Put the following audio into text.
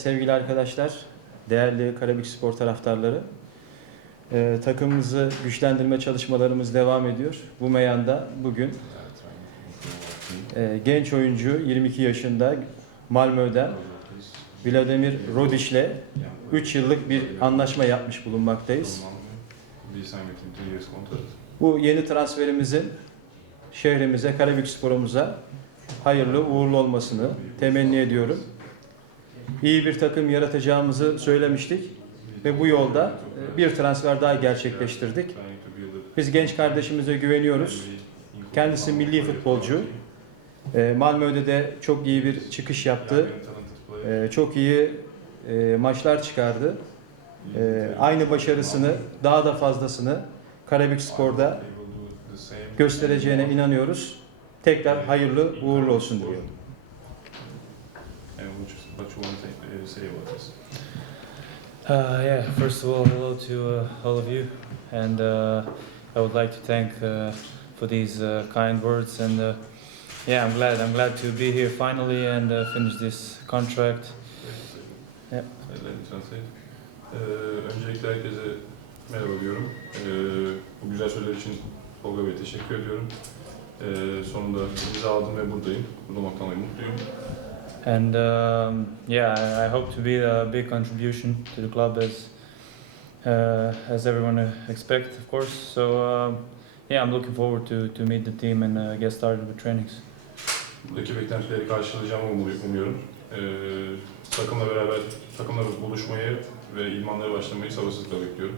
Sevgili arkadaşlar, değerli Karabük Spor taraftarları, e, takımımızı güçlendirme çalışmalarımız devam ediyor. Bu meyanda bugün e, genç oyuncu 22 yaşında Malmö'den Vladimir Rodic'le 3 yıllık bir anlaşma yapmış bulunmaktayız. Bu yeni transferimizin şehrimize, Karabük Spor'umuza hayırlı uğurlu olmasını temenni ediyorum. İyi bir takım yaratacağımızı söylemiştik ve bu yolda e, bir transfer daha gerçekleştirdik. Biz genç kardeşimize güveniyoruz. Kendisi milli futbolcu. E, Malmö'de de çok iyi bir çıkış yaptı. E, Çok iyi maçlar çıkardı. Aynı başarısını, daha da fazlasını Karabük Spor'da göstereceğine inanıyoruz. Tekrar hayırlı uğurlu olsun diliyorum. You- what you want to uh, say about this? Uh, yeah, first of all, hello to uh, all of you, and uh, I would like to thank uh, for these uh, kind words. And uh, yeah, I'm glad. I'm glad to be here finally and uh, finish this contract. Yep. Let me translate. Ee, öncelikle herkese merhaba diyorum. Ee, bu güzel sözler için Tolga Bey'e teşekkür ediyorum. Ee, sonunda imza aldım ve buradayım. Burada olmaktan dolayı mutluyum. And um, yeah, I, I hope to be a big contribution to the club as uh, as everyone uh, expects, of course. So um, yeah, I'm looking forward to to meet the team and uh, get started with trainings. Buradaki beklentileri karşılayacağımı umu- umuyorum. Ee, takımla beraber takımla buluşmayı ve idmanlara başlamayı sabırsızlıkla bekliyorum.